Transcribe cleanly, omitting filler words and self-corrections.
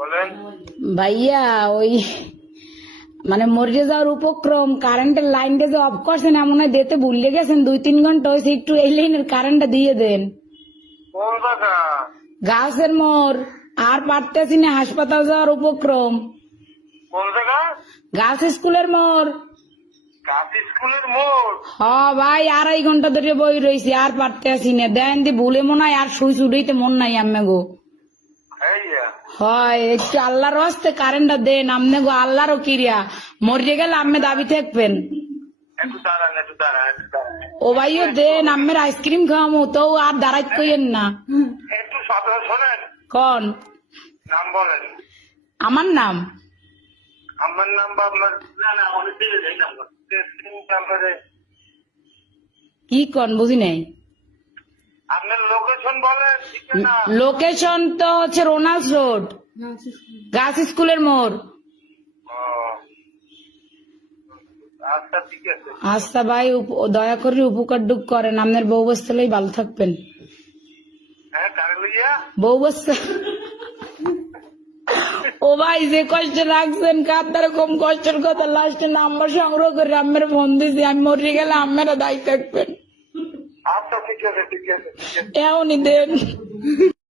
বলেন। ভাইয়া ওই মানে মরে যাওয়ার উপক্রম কারেন্টের লাইনটা যে অফ করছেন এমন হয় দিতে ভুলে গেছেন 2-3 ঘন্টা হয়েছে একটু এই লাইনের কারেন্টটা দিয়ে দেন। কোন জায়গা? গাছের মোড় আর পারতেছি না হাসপাতাল যাওয়ার উপক্রম। কোন জায়গা? গাছ স্কুলের মোড়। গাছ স্কুলের মোড়। হ ভাই 2.5 ঘন্টা ধরে বই রয়েছি আর পারতেছি না দেন দি ভুলে মনে হয় আর সুই ছুটাইতে মন নাই আম্মে গো। এইয়া হয় একটু আল্লাহর হস্তে কারেন্টটা দেন আমনে গো আল্লাহরও কিরিয়া মরিয়ে গেলে আম্মে দাবি থাকবেন। একটু দাঁড়ান, একটু দাঁড়ান, একটু দাঁড়ান। ও ভাইও দেন আম্মের আইসক্রিম খাওয়ামো তো আর দাঁড়াইত কইেন না। একটু সাবধান শোনেন। কন নাম বলেন। আমার নাম আমার নাম বা আপনার? না না, অনেক দিলে যাই নাম্বার নাম্বারে। কি কন বুঝি নাই। আপনার লোকেশন বলেন, ঠিকানা। লোকেশন তো হচ্ছে রোনাল্ডস রোড গাছ স্কুলের মোড়। ও, আচ্ছা ঠিক আছে। আচ্ছা ভাই দয়া করে উপকার ডুক করেন আপনার বউ বস্তালেই ভালো থাকবেন। হ্যাঁ, কারে লইয়া? বউ বস্তা ও ভাই যে কষ্ট রাখছেন কার কম কষ্টের কথা লাস্টে নাম্বার সংগ্রহ করে আম্মের ফোন দিয়েছি আমি মরে গেলে আম্মেরা দায়ী থাকবেন আচ্ছা ঠিক আছে, ঠিক আছে, ঠিক আছে। এমনই দেন।